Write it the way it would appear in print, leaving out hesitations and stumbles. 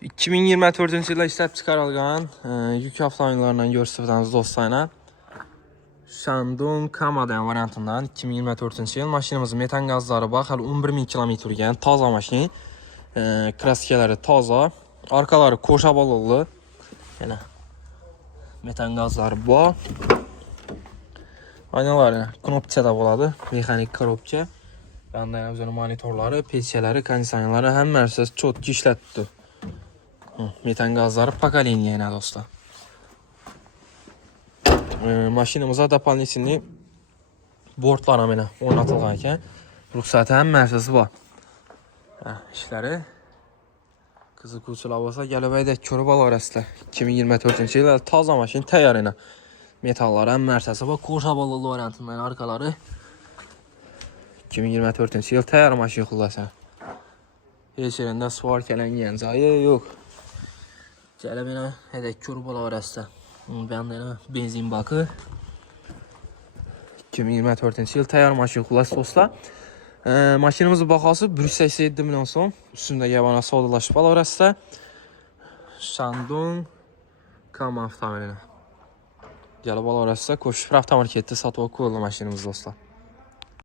2024 yılda ishlab chiqarilgan yuk avtomobillaridan ko'rsatamiz do'stlar. Shandong Kama degan variantidan 2024 yil mashinamiz metan gazlari bor, hali 11000 km yurgan, toza mashina. Kraskalari toza, orqalari qo'sha baloqli. Yana metan gazlari bor. Aynalari knopkada bo'ladi, mexanik korobka. Bundan o'zini monitorlari, pechalari, konditsionerlari hammasi cho'tki ishlatdi. Metan gazlari pokoleniya yana do'stlar. Mashinamizda дополнительный bortlari mana o'rnatilgan ekan. Ruxsati hammasi bor. Ishlari qiziquvchilar bo'lsa, galabayda ko'rib olasizlar. 2024-yilda toza mashina tayyor ena. Metallari hammasi bor. Qo'sha baloqli variantining orqalari 2024-yil tayyor mashina xullas. Hech yerda svorkalangan joyi yo'q. Jalabini haydab ko'rib olasizlar. Bendana benzin bakı 2024 yıl tayyor mashina xullas do'stlar. Mashinamizning bahosi 187 million so'm. Ustida yabana savdolashib olasizlar. Shandong Kama avtomobili. Gelib olasizlar, qo'shib avtomarketda sotib olib qo'yilgan mashinamiz do'stlar.